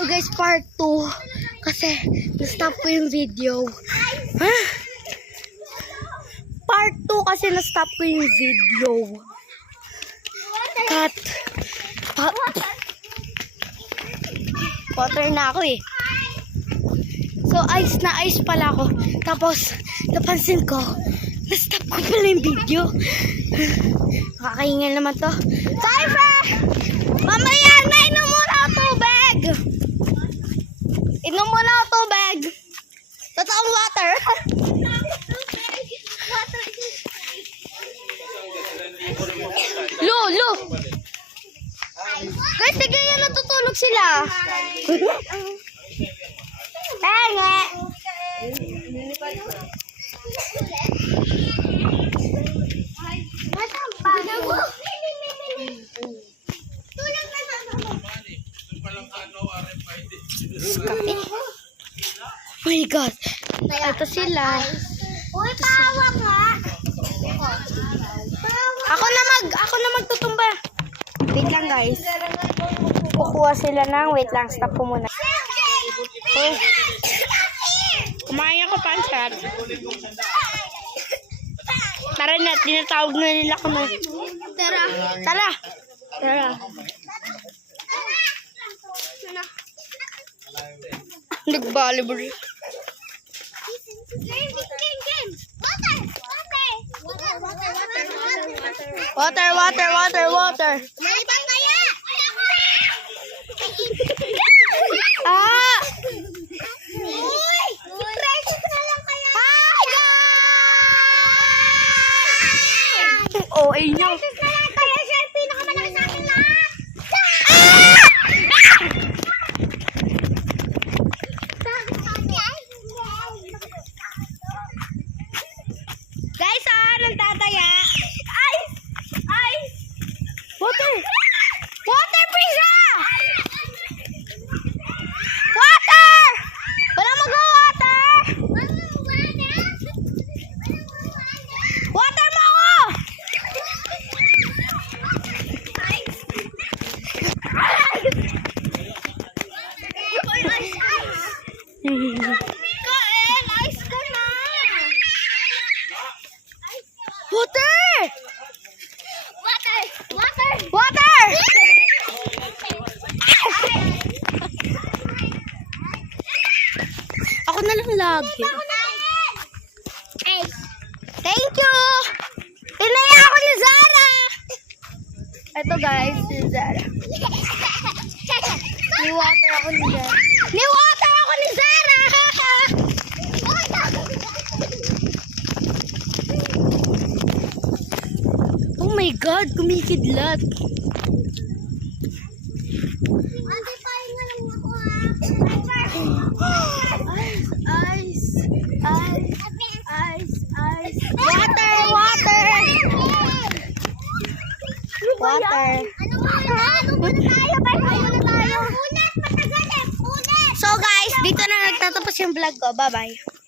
So guys, part 2. Kasi na-stop ko yung video. Part 2 kasi na-stop ko yung video. Cut. Water na ako eh. So ice na ice pala ako. Tapos napansin ko, na-stop ko pala yung video. Nakakahingal naman to. Cypher! Mamaya na, inom muna ako tubig! Inom muna ako tubig! Totoong water! Lo! Guys, sige yan, natutulog sila. Tenge! Kape. Oh my God. Ito sila. Uy, tawa nga. Ako na magtutumba. Wait lang guys. Kukuha sila ng, wait lang, stop ko muna. Oh. Kumain ako panchat. Tara na, tinatawag na nila kami. Tara. Nag-volleyball. Water. May ibang kaya? Ah! Uy! Precious na lang kaya? OA nyo. Precious na lang kaya siya yung pinakamalaki sa akin lahat. Guys, anong tataya? Ice! Water, Prisa! Water! Wala mag-water! Water mo ako! Kain! Ice ka na! Water! Water! Ako na lang lagi. Thank you! Tinaya ako ni Zara! Ito guys, si Zara. Ni-water ako ni Zara. Ni-water ako ni Zara! Oh my God, kumikidlat. Ate, pahinga lang ako ha. Ice. Water! Ano muna tayo? Pahinga muna tayo. Ulit, matagal eh. Ulit. So guys, dito na nagtatapos yung vlog ko. Bye-bye.